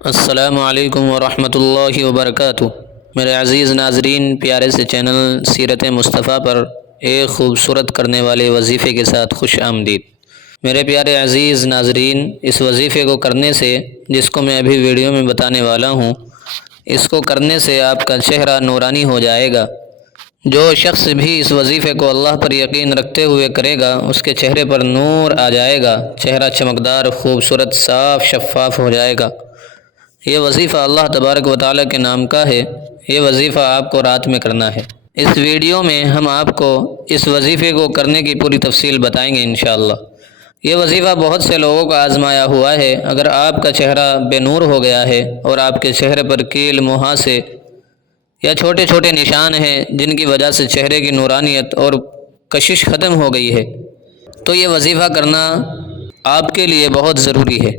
السلام علیکم ورحمۃ اللہ وبرکاتہ۔ میرے عزیز ناظرین، پیارے سے چینل سیرت مصطفیٰ پر ایک خوبصورت کرنے والے وظیفے کے ساتھ خوش آمدید۔ میرے پیارے عزیز ناظرین، اس وظیفے کو کرنے سے، جس کو میں ابھی ویڈیو میں بتانے والا ہوں، اس کو کرنے سے آپ کا چہرہ نورانی ہو جائے گا۔ جو شخص بھی اس وظیفے کو اللہ پر یقین رکھتے ہوئے کرے گا، اس کے چہرے پر نور آ جائے گا، چہرہ چمکدار، خوبصورت، صاف، شفاف ہو جائے گا۔ یہ وظیفہ اللہ تبارک و تعالیٰ کے نام کا ہے۔ یہ وظیفہ آپ کو رات میں کرنا ہے۔ اس ویڈیو میں ہم آپ کو اس وظیفے کو کرنے کی پوری تفصیل بتائیں گے انشاءاللہ۔ یہ وظیفہ بہت سے لوگوں کا آزمایا ہوا ہے۔ اگر آپ کا چہرہ بے نور ہو گیا ہے اور آپ کے چہرے پر کیل، مہاسے یا چھوٹے چھوٹے نشان ہیں جن کی وجہ سے چہرے کی نورانیت اور کشش ختم ہو گئی ہے، تو یہ وظیفہ کرنا آپ کے لیے بہت ضروری ہے۔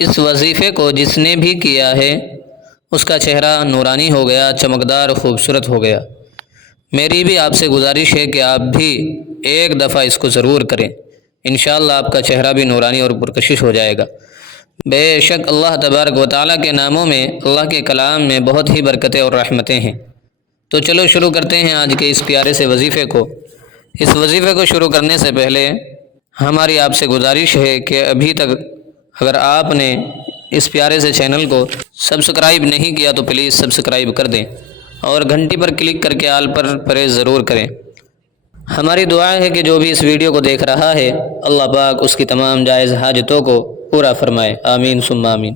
اس وظیفے کو جس نے بھی کیا ہے، اس کا چہرہ نورانی ہو گیا، چمکدار، خوبصورت ہو گیا۔ میری بھی آپ سے گزارش ہے کہ آپ بھی ایک دفعہ اس کو ضرور کریں۔ انشاءاللہ آپ کا چہرہ بھی نورانی اور پرکشش ہو جائے گا۔ بے شک اللہ تبارک و تعالیٰ کے ناموں میں، اللہ کے کلام میں بہت ہی برکتیں اور رحمتیں ہیں۔ تو چلو شروع کرتے ہیں آج کے اس پیارے سے وظیفے کو۔ اس وظیفے کو شروع کرنے سے پہلے ہماری آپ سے گزارش ہے کہ ابھی تک اگر آپ نے اس پیارے سے چینل کو سبسکرائب نہیں کیا تو پلیز سبسکرائب کر دیں اور گھنٹی پر کلک کر کے آل پر پریس ضرور کریں۔ ہماری دعا ہے کہ جو بھی اس ویڈیو کو دیکھ رہا ہے، اللہ پاک اس کی تمام جائز حاجتوں کو پورا فرمائے، آمین ثم آمین۔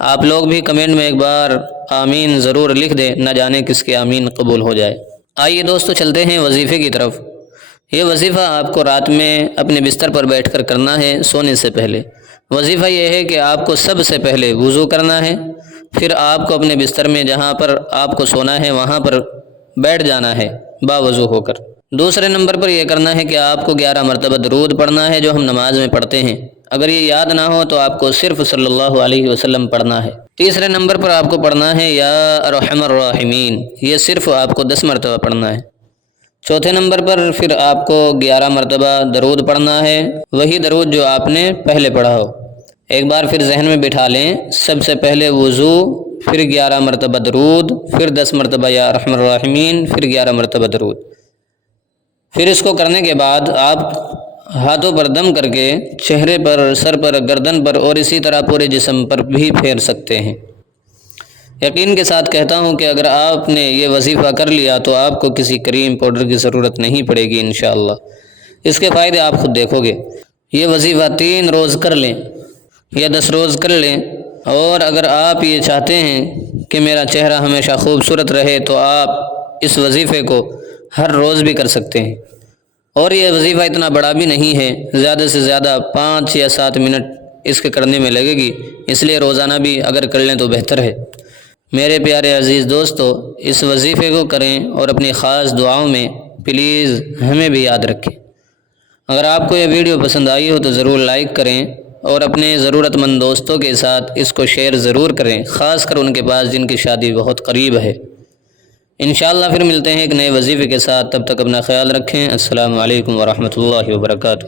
آپ لوگ بھی کمنٹ میں ایک بار آمین ضرور لکھ دیں، نہ جانے کس کے آمین قبول ہو جائے۔ آئیے دوستو، چلتے ہیں وظیفے کی طرف۔ یہ وظیفہ آپ کو رات میں اپنے بستر پر بیٹھ کر کرنا ہے، سونے سے پہلے۔ وظیفہ یہ ہے کہ آپ کو سب سے پہلے وضو کرنا ہے، پھر آپ کو اپنے بستر میں جہاں پر آپ کو سونا ہے وہاں پر بیٹھ جانا ہے باوضو ہو کر۔ دوسرے نمبر پر یہ کرنا ہے کہ آپ کو 11 مرتبہ درود پڑھنا ہے جو ہم نماز میں پڑھتے ہیں۔ اگر یہ یاد نہ ہو تو آپ کو صرف صلی اللہ علیہ وسلم پڑھنا ہے۔ تیسرے نمبر پر آپ کو پڑھنا ہے یا ارحم الراحمین، یہ صرف آپ کو 10 مرتبہ پڑھنا ہے۔ چوتھے نمبر پر پھر آپ کو 11 مرتبہ درود پڑھنا ہے، وہی درود جو آپ نے پہلے پڑھا ہو۔ ایک بار پھر ذہن میں بٹھا لیں، سب سے پہلے وضو، پھر 11 مرتبہ درود، پھر 10 مرتبہ یا ارحم الراحمین، پھر 11 مرتبہ درود۔ پھر اس کو کرنے کے بعد آپ ہاتھوں پر دم کر کے چہرے پر، سر پر، گردن پر اور اسی طرح پورے جسم پر بھی پھیر سکتے ہیں۔ یقین کے ساتھ کہتا ہوں کہ اگر آپ نے یہ وظیفہ کر لیا تو آپ کو کسی کریم پاؤڈر کی ضرورت نہیں پڑے گی انشاءاللہ۔ اس کے فائدے آپ خود دیکھو گے۔ یہ وظیفہ 3 روز کر لیں یا 10 روز کر لیں، اور اگر آپ یہ چاہتے ہیں کہ میرا چہرہ ہمیشہ خوبصورت رہے تو آپ اس وظیفے کو ہر روز بھی کر سکتے ہیں۔ اور یہ وظیفہ اتنا بڑا بھی نہیں ہے، زیادہ سے زیادہ 5 یا 7 منٹ اس کے کرنے میں لگے گی، اس لیے روزانہ بھی اگر کر لیں تو بہتر ہے۔ میرے پیارے عزیز دوستو، اس وظیفے کو کریں اور اپنی خاص دعاؤں میں پلیز ہمیں بھی یاد رکھیں۔ اگر آپ کو یہ ویڈیو پسند آئی ہو تو ضرور لائک کریں اور اپنے ضرورت مند دوستوں کے ساتھ اس کو شیئر ضرور کریں، خاص کر ان کے پاس جن کی شادی بہت قریب ہے۔ انشاءاللہ پھر ملتے ہیں ایک نئے وظیفے کے ساتھ، تب تک اپنا خیال رکھیں۔ السلام علیکم ورحمۃ اللہ وبرکاتہ۔